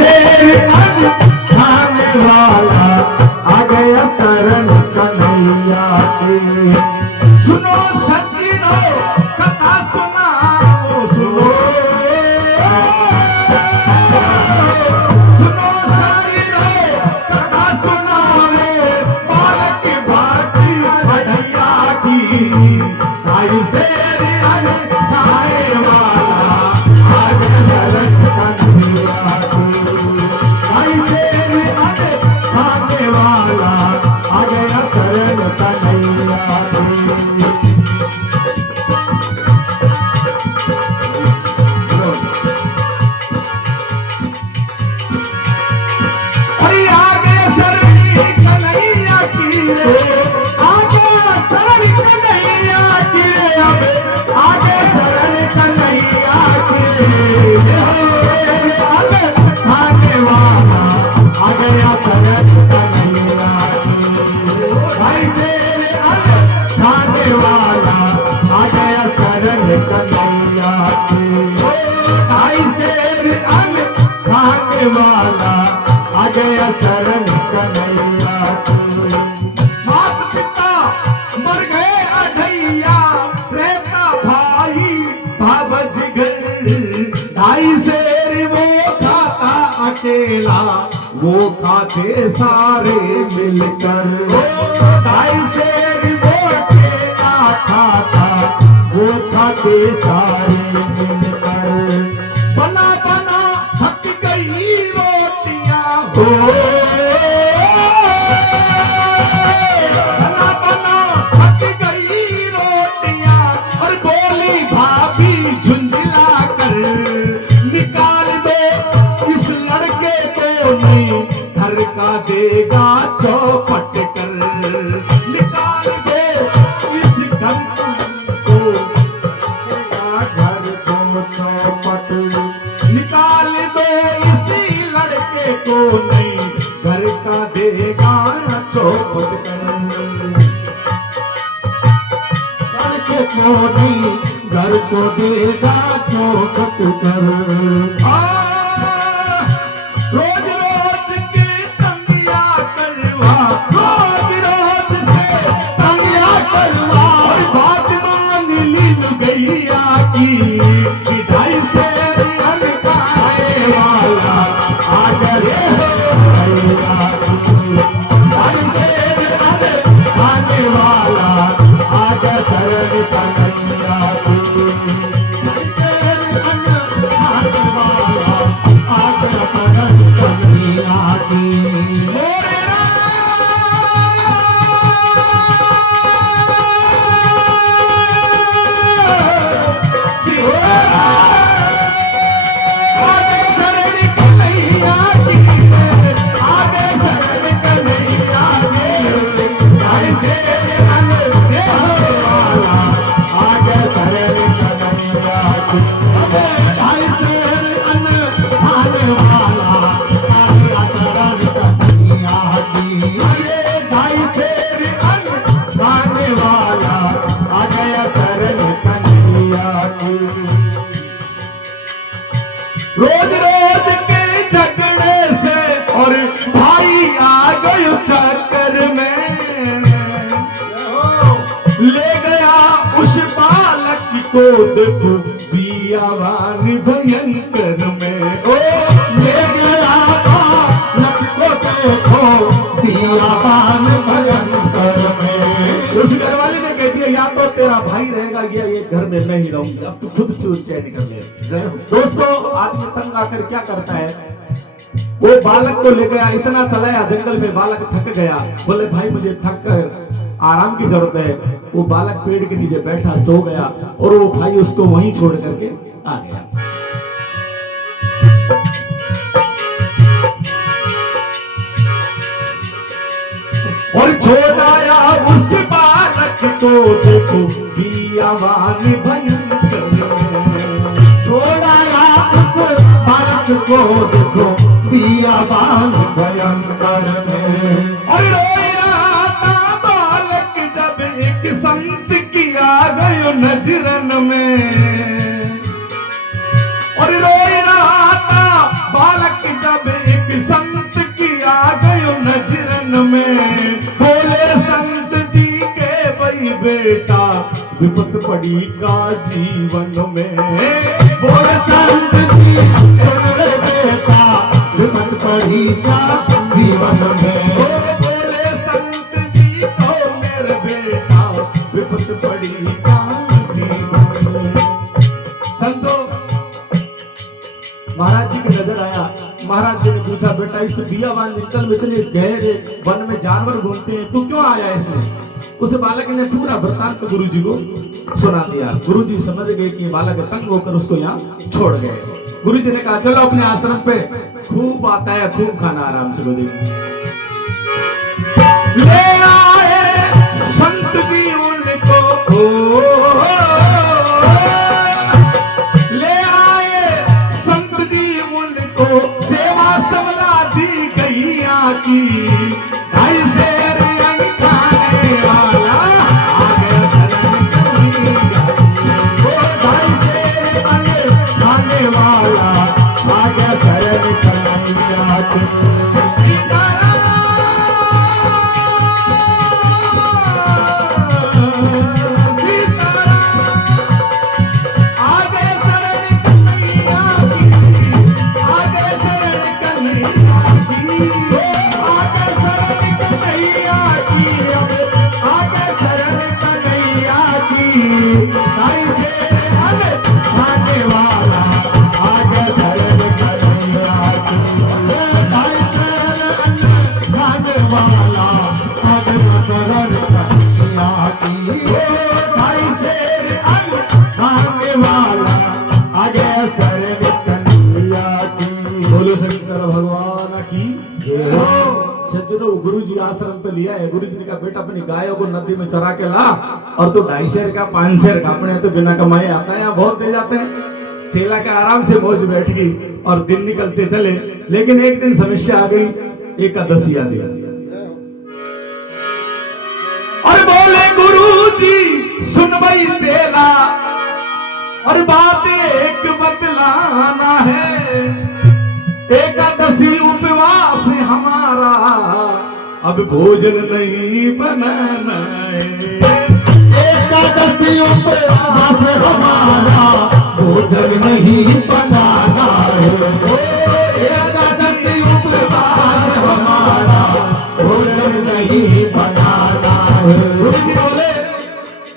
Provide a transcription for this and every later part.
शेर खाने वाला आ गया शरण कन्हैया की। सुनो सज्जनो कथा सुनाओ सुनो, सुनो सज्जनो कथा सुनाओ बालक भाती बढ़ैया की। भाई शेर खाने वाला आ गया शरण कन्हैया की। भाई शेर खाने वाला आ गया शरण कन्हैया की। अरे आ गया शरण कन्हैया की रे, आ गया शरण कन्हैया की रे, अब आ गया शरण कन्हैया की रे। खाने वाला आ गया शरण कन्हैया की। भाई शेर खाने वाला आ गया शरण कन्हैया की। भाई शेर खाने वाला आ गया शरण कन्हैया की। माता पिता मर गए अधैया, रहता भाई भाव जिगर। ढाई शेर वो खाता अकेला, वो खाते सारे मिलकर। ढाई शेर वो अकेला खाता, वो खाते सारे मिलकर। बना बना थक गई रोटियां हो, बना बना थक गई रोटियां। और बोली भाभी झुंझला कर, निकाल दो इस लड़के को नहीं, घर का देगा चौपट कर। निकाल दो इस घर को, घर को चौपट। निकाल दो इसी लड़के को नहीं, घर का देगा चौपट कर। लड़के को नहीं, घर को देगा चौपट कर। रोज रोज के तंगिया करवा, रोज रोज से तंगिया करवा। बात मान लीन गैया की, ढाई शेर खाने वाला आ गया कन्हैया की। ढाई शेर खाने वाला आ गया शरण कन्हैया की। खाने वाला आ गया शरण कन्हैया की। रोज रोज के झगड़े से और भाई आ गयो चक्कर में, ले गया उस बालक को देखो बियावान भयंकर में। ओ ले गया बालक को देखो बियावान भयंकर में। उस घरवाले ने कह दिया या तो तेरा भाई रहेगा या ये घर में मैं ही रहूंगा, अब तू खुद चूज चैन कर ले। दोस्तों आदमी तंग आकर क्या करता है, वो बालक को ले गया, इतना चलाया जंगल में, बालक थक गया। बोले भाई मुझे थक कर आराम की जरूरत है। वो बालक पेड़ के नीचे बैठा सो गया और वो भाई उसको वहीं छोड़ करके आ गया। और छोड़ आया उस बालक को देखो बियावान भयंकर में। छोड़ आया उस बालक को देखो बियावान भयंकर में। और रोए रहा था बालक जब एक संत किया गयो नजरन में। और रोए रहा था बालक तब एक संत की आ गयो नजरन में, बोले संत जी के भाई बेटा विपत पड़ी का जीवन में, बोले संत जी सुन रे बेटा विपत पड़ी का जीवन में, बोले संत जी तो मेरे बेटा विपत पड़ी का जीवन में। संतो महाराज जी की नजर आया, महाराज जी ने पूछा बेटा इस बियावान जंगल में इतने गहरे वन में जानवर घूमते हैं, तू क्यों आया इसमें? उस बालक ने पूरा वृत्तांत गुरु जी को सुना दिया। गुरु जी समझ गए कि बालक तंग होकर उसको यहाँ छोड़ गए। गुरु जी ने कहा चलो अपने आश्रम पे खूब आता है, खूब खाना आराम से गुरु ले आए संत जी उनको, ले आए संत जी उनको, सेवा सबला दी गई आकी, ढाई शेर खाने वाला आ गया शरण कन्हैया की, ढाई शेर खाने वाला आ गया शरण कन्हैया की। गुरु जी आश्रम पे लिया है। गुरु जी ने कहा बेटा अपनी गायों को नदी में चरा के ला, और तो 2.5 शेर का 5 शेर का अपने तो बिना कमाए आता है, यहाँ बहुत दे जाते हैं। चेला के आराम से मौज बैठ गई और दिन निकलते चले। लेकिन एक दिन समस्या आ गई, एकादशी आ गई और बोले गुरु जी सुन भाई चेला, और बात एक बतलाना है, एकादशी उपवास हमारा अब भोजन नहीं बनाना है, एकादशी उपवास हमारा भोजन नहीं बनाना है, एकादशी उपवास हमारा भोजन नहीं बनाना है। गुरु जी बोले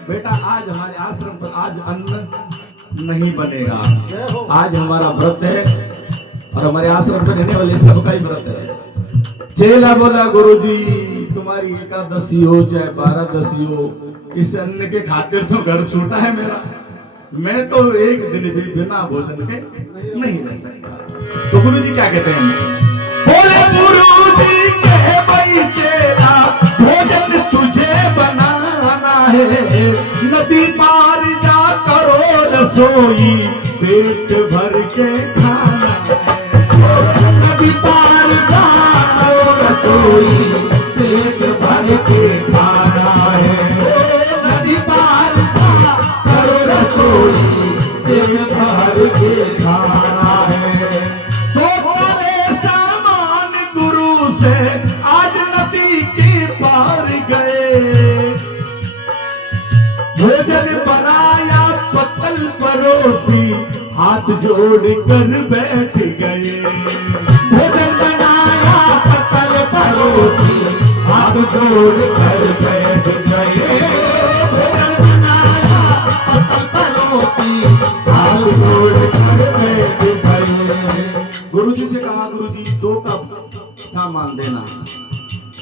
बेटा आज हमारे आश्रम पर आज अन्न नहीं बनेगा, आज हमारा व्रत है और हमारे आश्रम पर रहने वाले सबका ही व्रत है। चेला बोला गुरु जी तुम्हारी एकादशी हो चाहे 12दशी हो, इस अन्न के खातिर तो घर छूटा है मेरा, मैं तो एक दिन भी बिना भोजन के नहीं रह सकता। तो गुरु जी क्या कहते हैं? बोले गुरु जी कहे भाई चेला भोजन तुझे बनाना है, नदी पार जा करो रसोई पेट भर के खाना है, नदी पार जा करो रसोई पेट भर के खाना है, नदी पार जा करो रसोई पेट भर के खाना है। तो बोले सामान गुरु से आज नदी के पार गए, भोजन बनाया पत्तल परोसी हाथ जोड़ कर बैठ गए, भोजन बनाया पत्तल परोसी हाथ जोड़ कर बैठ गए, भोजन बनाया पत्तल परोसी हाथ जोड़ कर बैठ गए। गुरु जी से कहा गुरु जी 2 कप सामान देना।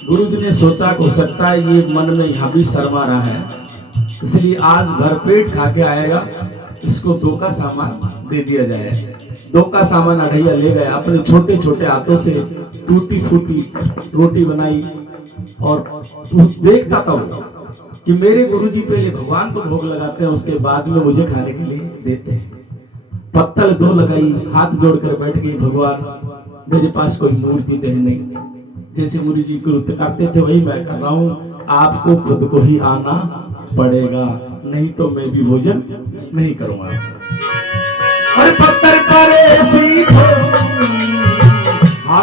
गुरु जी ने सोचा हो सकता है ये मन में यहाँ भी शर्मा रहा है, इसलिए आज भरपेट खा के आएगा, इसको 2 का सामान दे दिया जाए। 2 का सामान अढ़ैया ले गया, अपने छोटे छोटे हाथों से टूटी फूटी रोटी बनाई और देखता था कि मेरे गुरुजी पहले भगवान को भोग लगाते हैं, उसके बाद में मुझे खाने के लिए देते हैं। पत्तल 2 लगाई, हाथ जोड़कर बैठ गई, भगवान मेरे पास कोई मूर्ति है नहीं, जैसे गुरु जी कृत्य करते थे वही मैं कर रहा हूँ, आपको खुद को ही आना पड़ेगा, नहीं तो मैं भी भोजन नहीं करूंगा। और पत्थर पर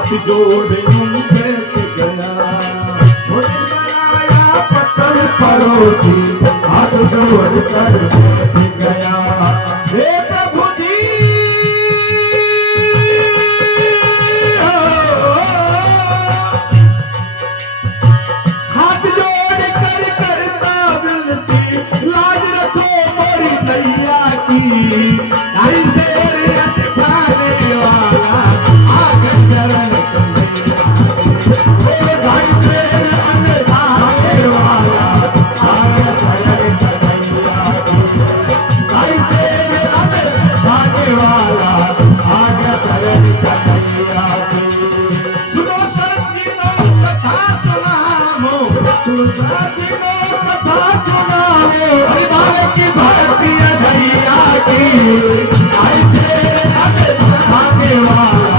हाथ जोड़े बैठ गया। बनाया पत्थर पड़ोसी हाथ जोड़ कर बैठ गया। हे प्रभु जी हाथ जोड़ कर करता विनती, लाज रखो मोरी नैया की। आई शेर अटकाने वाला आगे चरण सुनो सज्जनों कथा सुनाओ, सज्जनों कथा सुनाओ, हरिवाल की भारतीय ढैया की। आई शेर अटकाने वाला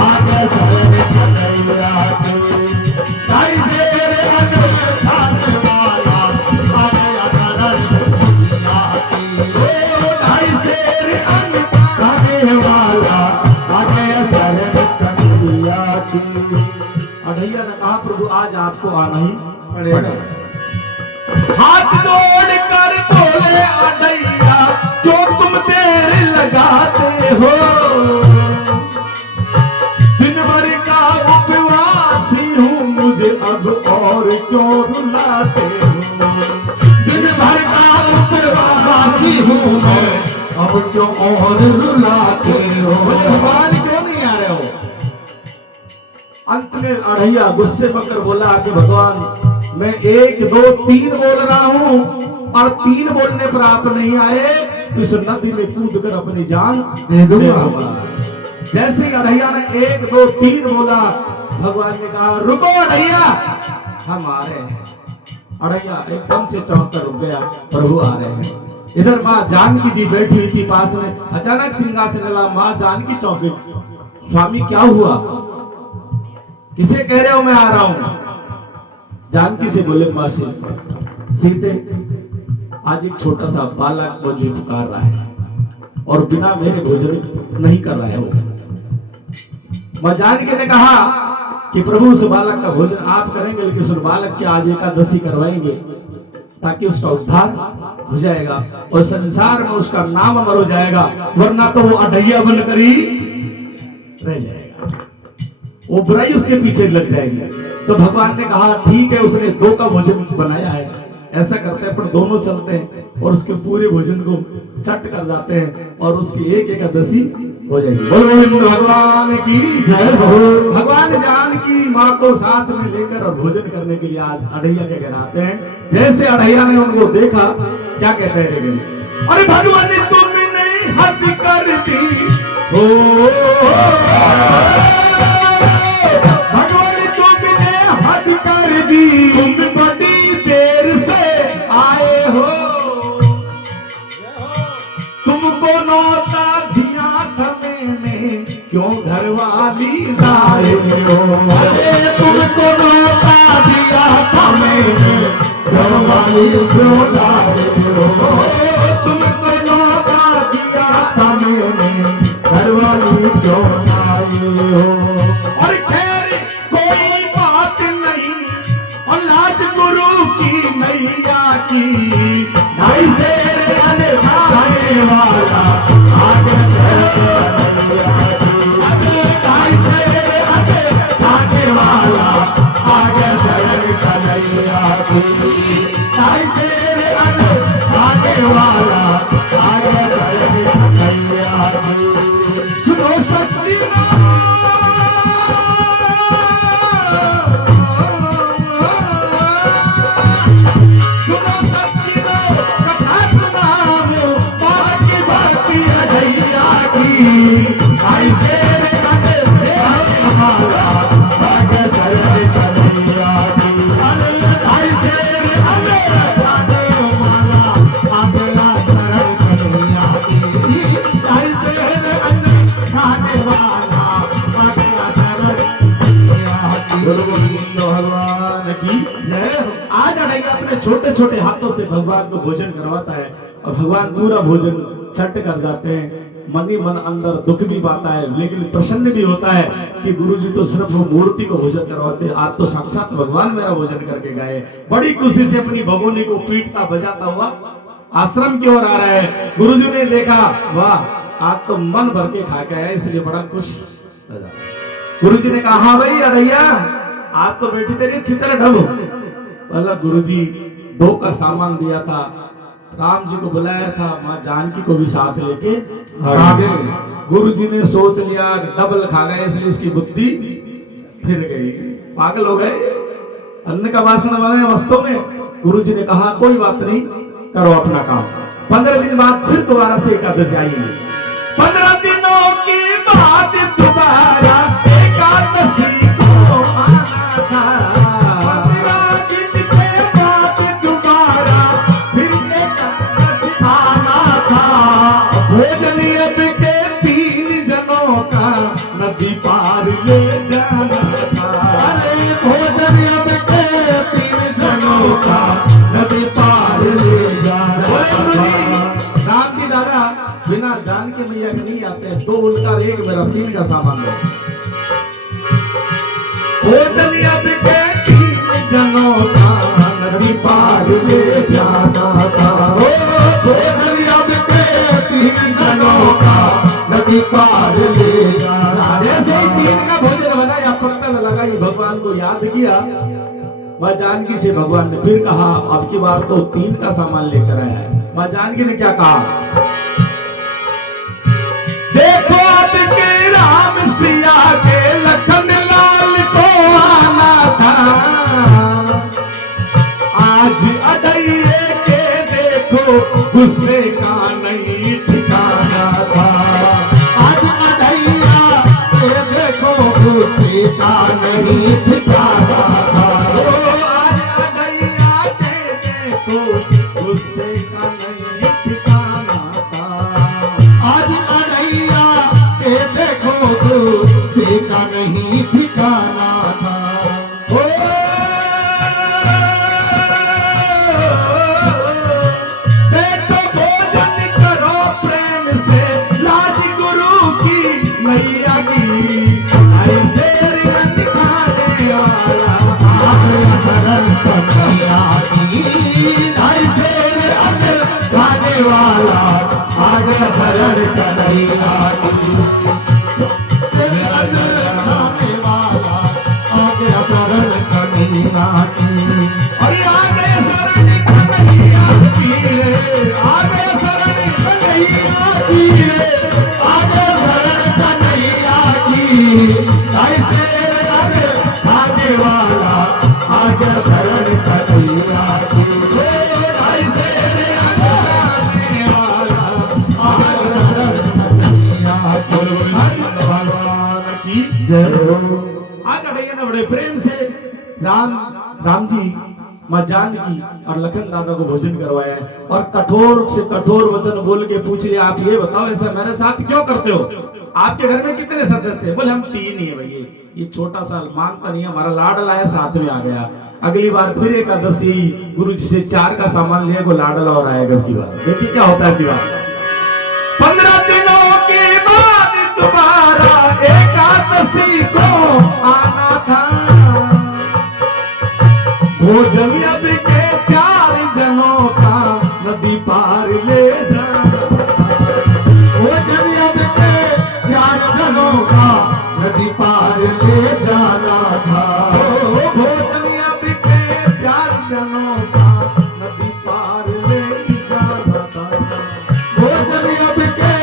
आगे चरण कन्हैया की। आई शेर अटकाने वाला आगे चरण कन्हैया की। आई शेर अटकाने वाला आगे चरण कन्हैया की। अढ़ैया ने कहा प्रभु आज आपको आना ही पड़ेगा। हाथ जोड़ कर बोले अढ़ैया जो तुम देर लगाते हो। दिन भर का उपवासी हूँ मुझे अब और क्यों रुलाते हो। दिन भर का उपवासी हूँ मैं, अब क्यों और रुलाते हो। मुझे भगवान क्यों नहीं आ रहे हो। अंत में अढ़ैया गुस्से पकड़ बोला कि भगवान मैं 1 2 3 बोल रहा हूँ और 3 बोलने पर आप नहीं आए, इस नदी में कूद कर अपनी जान दे दूंगा। जैसे ही अढ़ैया ने 1 2 3 बोला, भगवान ने कहा रुको अढ़ैया हम आ रहे हैं। अढ़ैया एकदम से चौंक कर रुक गया, प्रभु आ रहे हैं। इधर माँ जानकी जी बैठी हुई थी पास में, अचानक सिंहासन हिला, माँ जानकी चौंक गई। स्वामी क्या हुआ, किसे कह रहे हो मैं आ रहा हूं। जानकी से बोले माँ सीते आज एक छोटा सा बालक मुझे पुकार रहा है और बिना मेरे भोजन नहीं कर रहा है वो। माँ जानकी ने कहा कि प्रभु उस बालक का भोजन आप करेंगे, लेकिन उस बालक की आज एकादशी करवाएंगे ताकि उसका उद्धार हो जाएगा और संसार में उसका नाम अमर हो जाएगा, वरना तो वो अढ़ैया बनकर ही रह जाएगा, वो बुराई उसके पीछे लग जाएगी। तो भगवान ने कहा ठीक है, उसने 2 का भोजन बनाया है, ऐसा करते हैं पर दोनों चलते हैं और उसके पूरे भोजन को चट कर जाते हैं और उसकी एक एकादशी हो जाएगी। बोलो इंद्र भगवान की जय हो। भगवान जानकी माँ को साथ में लेकर और भोजन करने के लिए आज अढ़ैया के घर आते हैं। जैसे अढ़ैया ने उनको देखा, क्या कहते हैं, अरे भगवान तुमने हद कर दी हो, भगवान तुमने हद कर दी, तुम बड़ी देर से आए हो, तुमको नौता दिया था मैंने क्यों घरवाली लाए हो। अरे तुमको नौता दिया था मैंने घरवाली क्यों लाए हो। तुमको नौता दिया था मैंने घरवाली क्यों लाए हो। और खैर कोई बात नहीं, और लाज गुरु की मैया की, ढाई से खाने वाला आगे ढाई से खाने वाला आगे शरण कन्हैया की। ढाई से खाने वाला आगे शरण कन्हैया की। सुनो सच्ची सुनो सच्ची कथा सुनाओ, बाकी बाकी अढ़ैया की। ढाई से हमारा आगे शरण कन्हैया की। ढाई से खाने वाला आगे शरण कन्हैया की। ढाई से खाने वाला आगे शरण कन्हैया की। भगवान की जय हो। आज अढ़ैया अपने छोटे छोटे हाथों से भगवान को भोजन करवाता है और भगवान पूरा भोजन छट कर जाते हैं। मन ही मन अंदर दुख भी पाता है, लेकिन प्रसन्न भी होता है कि गुरुजी तो सिर्फ वो मूर्ति को भोजन करवाते, आज तो साक्षात भगवान मेरा भोजन करके गए। बड़ी खुशी से अपनी भगोनी को पीटता बजाता हुआ आश्रम की ओर आ रहा है। गुरुजी ने देखा, वाह आज तो मन भर के खा के आया, इसलिए बड़ा खुश। गुरुजी ने कहा, हाँ भाई अड़ैया, आज तो बेटी तेरी छितर ढलो। बोला गुरुजी 2 का सामान दिया था, राम जी को बुलाया था, माँ जानकी को भी साथ लेके आ गए। गुरुजी ने सोच लिया डबल खा गए, इसलिए इसकी बुद्धि फिर गई, पागल हो गए, अन्न का वासना बनाए वास्तव में। गुरुजी ने कहा कोई बात नहीं, करो अपना काम। 15 दिन बाद फिर दोबारा से एकादशी आई। 15 दिनों की बाद दोबारा एकादशी को आना था। 15 दिन के बाद दोबारा फिर एकादशी आना था। भोजन अब के 3 जनों का नदी पार ले जाना था। अरे भोजन अब के 3 जनों का नदी पार ले जाना था। राम जी दादा बिना जान के मैया के नहीं आते, 2 उनका 1 मेरा 3 का सामान है। भोजन अब के 3 जनों का नदी पार ले जाना था। भोजन अब के 3 जनों का नदी पार ले जाना जैसे ही था। 3 का भोजन बनाया, पत्तल लगाई, भगवान को याद किया, माँ जानकी से भगवान ने फिर कहा अब की बार तो 3 का सामान लेकर आया है। माँ जानकी ने क्या कहा, देखो अब के राम सिया के लखन लाल को आना था। आज अड़ैये के देखो गुस्से का नहीं ठिकाना था। आज अड़ैया के देखो गुस्से का नहीं ठिकाना था। आज अड़ैया के देखो गुस्से का नहीं ठिकाना था। आज अड़ैया के देखो गुस्से का नहीं ठिकाना था। ओ बेटो भोजन करो प्रेम से, लाज गुरु की मैया की। ऐसे रिंग दिखाने वाला आ गया शरण कन्हैया की। ऐसे अन्न खाने वाला आ गया शरण कन्हैया की। ऐसे अन्न खाने वाला आ गया शरण कन्हैया की। और आ गए शरण कन्हैया की रे, आ गए शरण कन्हैया की रे, आ गया शरण कन्हैया की। ऐसे अन्न खाने वाला आ गया शरण कन्हैया की। ऐसे आने वाला आ गया शरण कन्हैया की। भगवान की। जय हो। आज अड़ैया ने बड़े प्रेम से राम जी, माँ जानकी और लखन दादा को भोजन करवाया है, और कठोर से कठोर वचन बोल के पूछ लिया, आप ये बताओ ऐसा मेरे साथ क्यों करते हो? आपके घर में कितने सदस्य हैं? बोले हम 3 ही है भैया, ये छोटा सा मानता नहीं है, हमारा लाडला है, साथ में आ गया। अगली बार फिर एकादशी गुरु जी से 4 का सामान लिया, को लाडला और आएगा की बार। देखिए क्या होता है की बार। 15 दिनों के बाद दोबारा एकादशी को आना था। भोजन अब के 4 जनों का नदी पार ले जाना था। भोजन अब के 4 जनों का नदी पार ले जाना था। भोजन अब के 4 जनों का नदी पार ले जाना था। भोजन अब के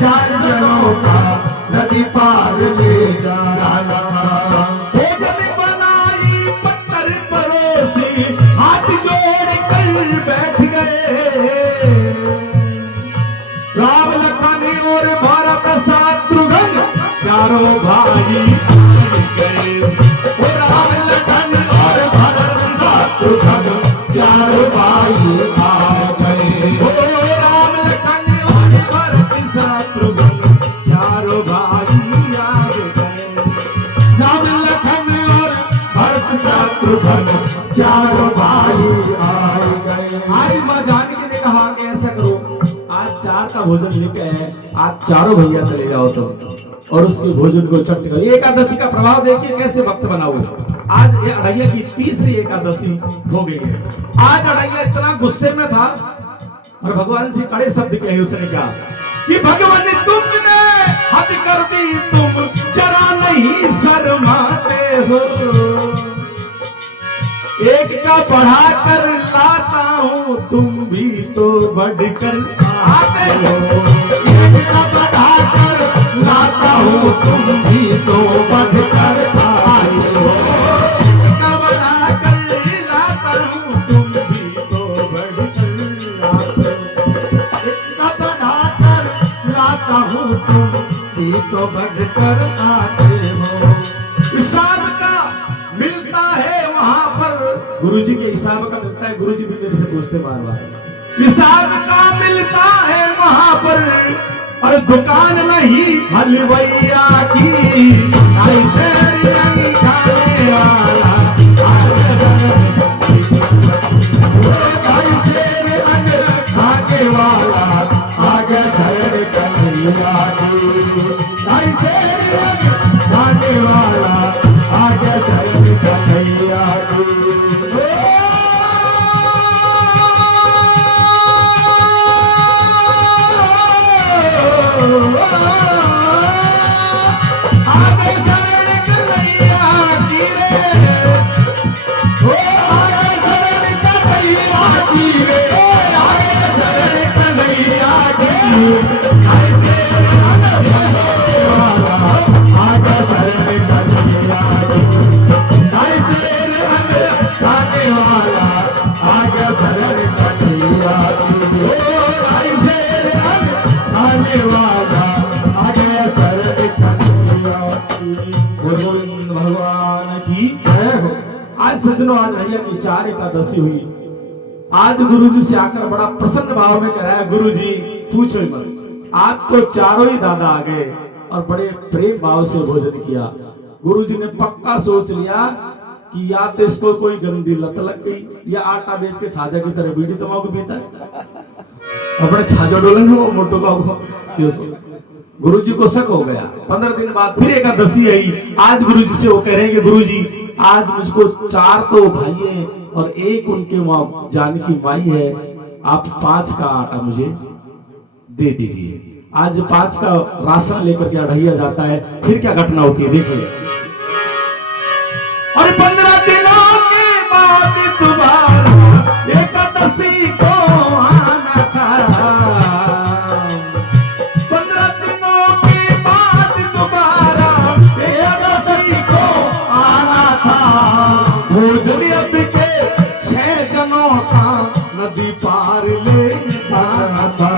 4 जनों का नदी पार ले जाना था। भोजन बनाई पत्थर परोसी, हाथ जोड़ कर बैठ गए। राम लखन और भरत शत्रुघ्न चारों भाई आ गए। ओ राम लखन और भरत शत्रुघ्न चारों भाई आ गए। ओ राम लखन और भरत शत्रुघ्न चारों भाई आ गए। राम लखन और भरत शत्रुघ्न चारों भाई आ गए। आज माँ जानकी ने कहा कि ऐसा करो, आज 4 का अपना भोजन लेके आए, आज चारों भैया चले जाओ तुम और उसके भोजन को चट कर। एकादशी का प्रभाव देखिए कैसे भक्त बना हुआ। आज ये अड़ैया की तीसरी एकादशी हो गई है। आज अड़ैया इतना गुस्से में था और भगवान से कड़े शब्द कहे उसने क्या कि भगवान तुमने हद कर दी, तुम जरा नहीं शर्माते हो। एक का बढ़ा कर लाता हूँ, तुम भी तो बढ़कर आते हो। एक का बढ़ा कर लाता हूँ, तुम भी तो बढ़कर आए हो। एक का बढ़ा कर लाता हूँ, तुम भी तो बढ़कर आते हो। एक का बढ़ा कर लाता हूँ, तुम भी तो बढ़कर आते हो। हिसाब का मिलता है वहां पर, गुरुजी के हिसाब का मिलता है। गुरुजी भी मेरे से पूछते बार बार, हिसाब का मिलता है वहां पर और दुकान नहीं हलवैया की। ऐसे रंग खाने वाला ऐसे रंग खाने वाला आगे शरण कन्हैया की। ऐसे रंग खाने वाला आगे शरण कन्हैया की। आगे शरण कन्हैया की रे। ओ आगे शरण कन्हैया की रे। आगे शरण कन्हैया की। ऐसे रंग खाने वाला आगे शरण कन्हैया की। ऐसे रंग खाने वाला आगे शरण कन्हैया की। ओ ऐसे रंग खाने वाला आगे शरण कन्हैया की। गोविंद भगवान की जय हो। आज सज्जनों, आज भैया की 4 एकादशी हुई। आज गुरुजी से आकर बड़ा प्रसन्न भाव में कह रहा है, गुरुजी पूछो ही मत, आज तो चारों ही दादा आ गए और बड़े प्रेम भाव से भोजन किया। गुरुजी ने पक्का सोच लिया कि या तो इसको कोई गंदी लत लग गई या आटा बेच के छाजा की तरह बीड़ी तंबाकू पीता है। अपने छाजा डोलन वो मोटो का गुरुजी को शक हो गया। 15 दिन बाद फिर एकादशी आई। आज गुरुजी से वो कह रहे हैं कि गुरुजी आज मुझको 4 तो भाई हैं और एक उनके वहां जानकी माई है, आप 5 का आटा मुझे दे दीजिए। आज 5 का राशन लेकर के अढ़ैया जाता है। फिर क्या घटना होती है देखिए। और 15 दिनों के बाद दोबारा एकादशी को आना था। 15 दिनों के बाद दोबारा एकादशी को आना था। भोजन अब के 6 जनों का नदी पार ले जाना था।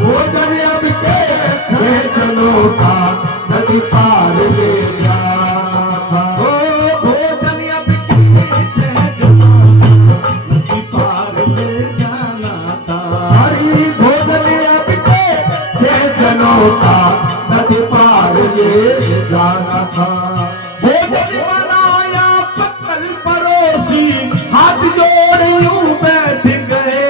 भोजन अब के 6 जनों का नदी पार ले जाना था। ओ भोजन अब के 6 जनों का नदी पार ले जाना था। हरी भोजन अब के 6 जनों का नदी पार ले जाना था। भोजन बनाया पत्तल परोसी, हाथ जोड़ यूं बैठ गए।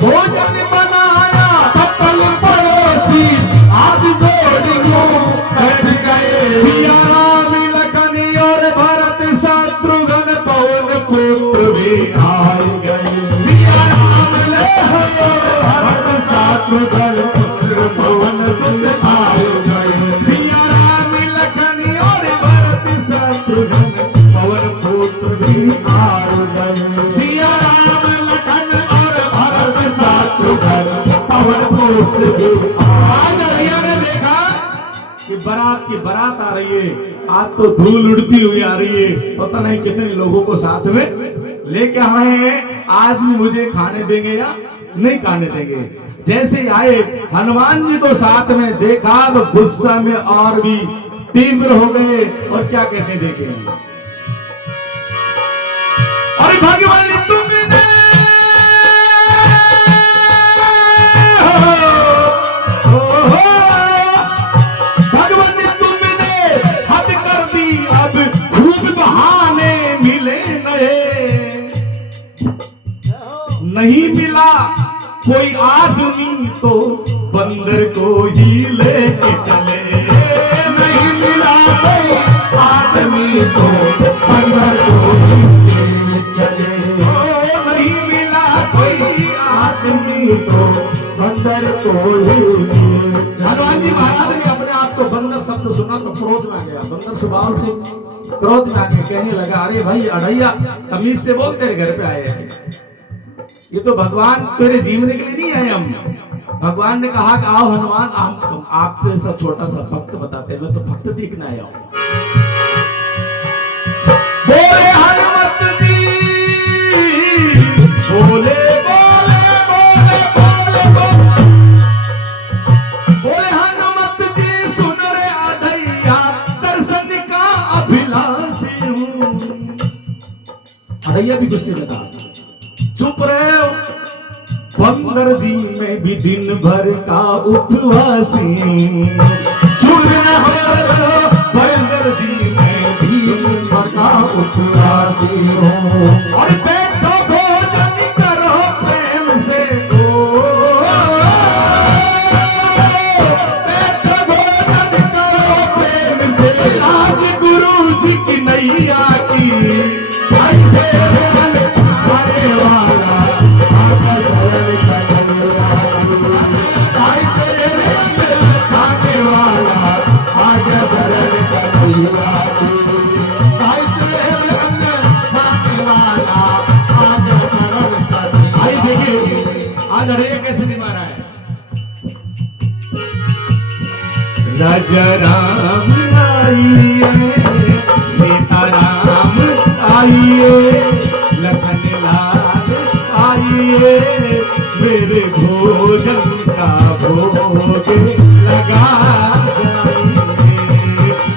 भोजन बनाया पत्तल पड़ोसी हाथ जोड़ यूं बैठ गए। सिया राम लखन और भरत शत्रुघ्न पवन पुत्र भी आए गए। सिया राम ले हो भरत शत्रुघ्न पुत्र पवन सुत आए गए। सिया राम लखन और भरत शत्रुघ्न पवन पुत्र भी आए गए। सिया राम लखन और भरत शत्रुघ्न पवन पुत्र भी आज भैया ने देखा कि बारात आ रही है। आज तो धूल उड़ती हुई आ रही है। पता नहीं कितने लोगों को साथ में लेके आ रहे हैं। आज भी मुझे खाने देंगे या नहीं खाने देंगे। जैसे आए हनुमान जी को साथ में देखा तो गुस्सा में और भी तीव्र हो गए और क्या कहते देखे। और भगवान तुमने भगवान तुमने हद कर दी, अब खूब बहाने मिले नए। नहीं मिला कोई आदमी तो बंदर को ही लेके चले। नहीं मिला कोई आदमी को बंदर को ही ले चले। नहीं मिला कोई आदमी को बंदर को ही ले चले। हनुमान जी महाराज ने अपने आप को बंदर शब्द सुना तो क्रोध में आ गया। बंदर स्वभाव से क्रोध में आ गया, कहने लगा अरे भाई अड़ैया तमीज से बोल, तेरे घर पे आए हैं, ये तो भगवान तेरे जीवने के लिए नहीं आए हम। भगवान ने कहा कि आओ हनुमान, हम आपसे ऐसा छोटा सा भक्त बताते हैं, तो भक्त देखना आया हूं। बोले हनुमत जी, बोले बोले बोले बोले बोले हनुमत जी, सुन रे अधैया, दर्शन का अभिलाषी हूं। अधैया भी गुस्से में था, चुप रहे हो, बंदर जी में भी दिन भर का उपवासी। चुप रहो, बंदर जी में भी दिन भर का उपवासी हूँ। और बैठो भोजन करो प्रेम से, बैठो भोजन करो प्रेम से, आज गुरु जी की नैया की ऐसे आने वाला आज अरे कैसे दिखा रहा है। राजा राम आइए, सीता राम आइए, लखन लाल आइए, मेरे भोजन का भोग लगा जाइए।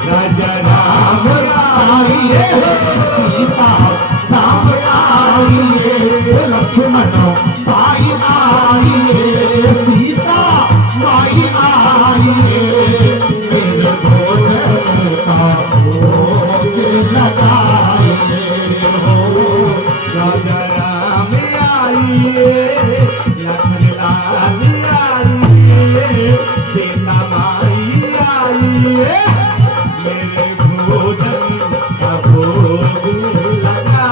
राजा राम आइए, सीता राम आइए, लक्ष्मण भाई आइए, सीता भाई आइए, मेरे भोजन का भोग लगाइए हो। राजा राम आइए, लखन लाल आइए, सीता माई आइए, मेरे भोजन का भोग लगा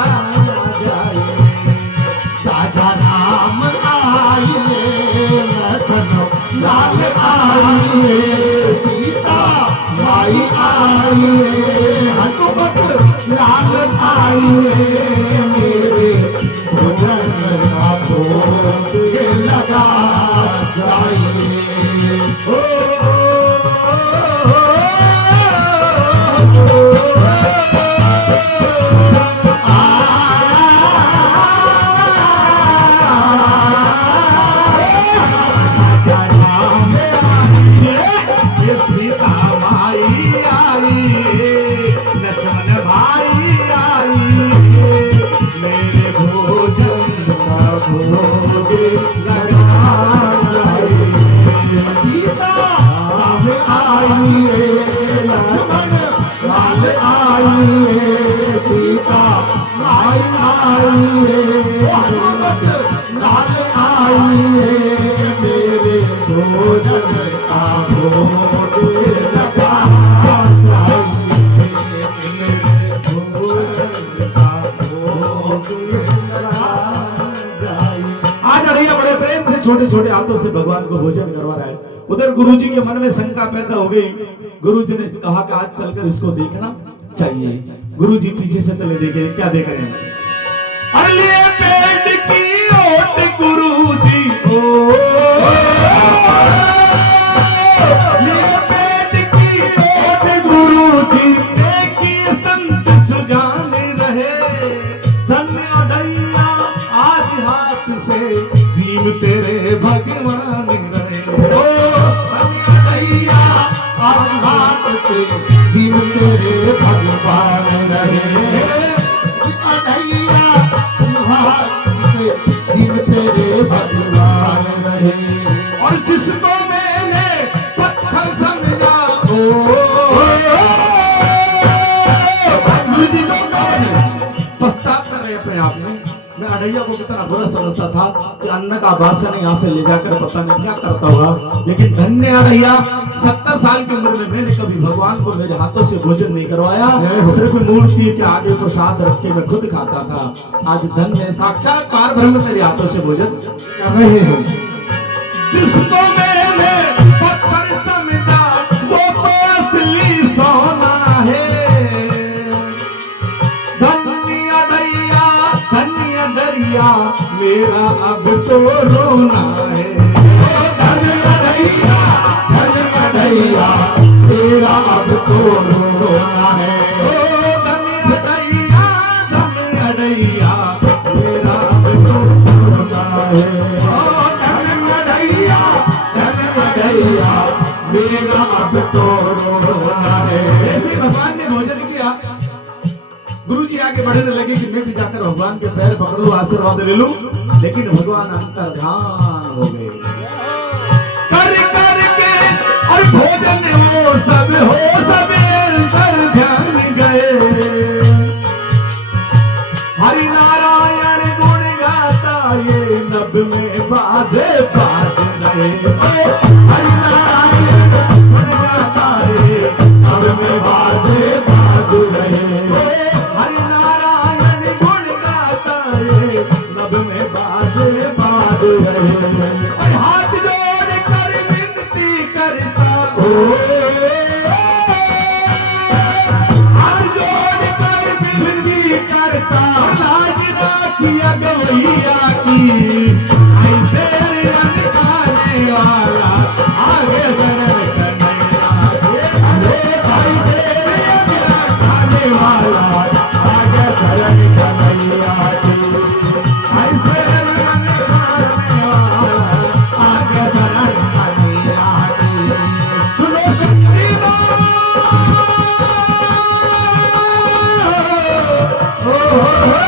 जाइए। राजा राम आइए, लखन लाल आइए, सीता माई आइए, हनुमत लाल आइए, मेरे भोजन का भोग लगा जाइए। सीता माई आइए, लक्ष्मण भाई आइए, मेरे भोजन का भोग लगा जाइए। सीता राम आइए, लक्ष्मण लाल आइए, सीता माई आइए, हनुमत लाल आइए, मेरे भोजन का भोग लगा जाइए। भोजन का भोग लगा जाइए। आज अड़ैया बड़े प्रेम से छोटे छोटे हाथों से भगवान को भोजन करवा रहा है। उधर गुरुजी के मन में शंका पैदा हो गई। गुरुजी ने कहा कि आज चलकर इसको देखना चाहिए। गुरुजी पीछे से चले, देखे क्या देख रहे हैं। अले पेट की ओट गुरुजी, ओ ये पेट की ओट गुरुजी, देखिए संत सुजाने रहे, धन्य अड़ैया आज हाथ से जीव तेरे भगवान रहे। अड़ैया आज हाथ से जीव तेरे भगवान रहे। अड़ैया हाथ से अड़ैया को कितना बुरा समझता था कि अन्न का बासन यहाँ से ले जाकर पता नहीं क्या करता होगा, लेकिन धन्य अड़ैया 70 साल की उम्र में मैंने कभी भगवान को मेरे हाथों से भोजन नहीं करवाया, सिर्फ मूर्ति के आगे प्रसाद रख के मैं खुद खाता था। आज धन्य साक्षात पार ब्रह्म मेरे हाथों से भोजन कर रहे हैं। जिसको मैंने पत्थर समझा वो तो असली सोना है। धन्य दैया धन्य दरिया मेरा अब तो रोना है। धन्य दैया धन्य दैया तेरा अब तो रोना है। धन्य दैया धन्य दैया मेरा अब तो रोना है। मेरा अब तो रोना है। ऐसे भगवान ने भोजन किया, गुरु जी आगे बढ़ने लगे कि मैं भी जाकर भगवान के पैर पकड़ लूं, आशीर्वाद ले लूं, लेकिन भगवान अंतर्ध्यान हो गए। कर करके और भोजन वो सब अंतर्ध्यान गए। हरि नारायण गुण गाता ये नभ में बाजे बाज गए। हरि नारायण गुण गाता ये नभ में बाजे बाज रहे। हरि नारायण गुण गाता ये नभ में बाजे बाज रहे। और हाथ जोड़ कर विनती करता हाथ जोड़ कर विनती करता लाज राखिया गवैया की। ऐसे अनखाने वाला आगे शरण कन्हैया खाने वाला आगे शरण कन्हैया की। ऐसे अनखाने वाला आगे शरण कन्हैया की। सुनो शक्तिमान ओ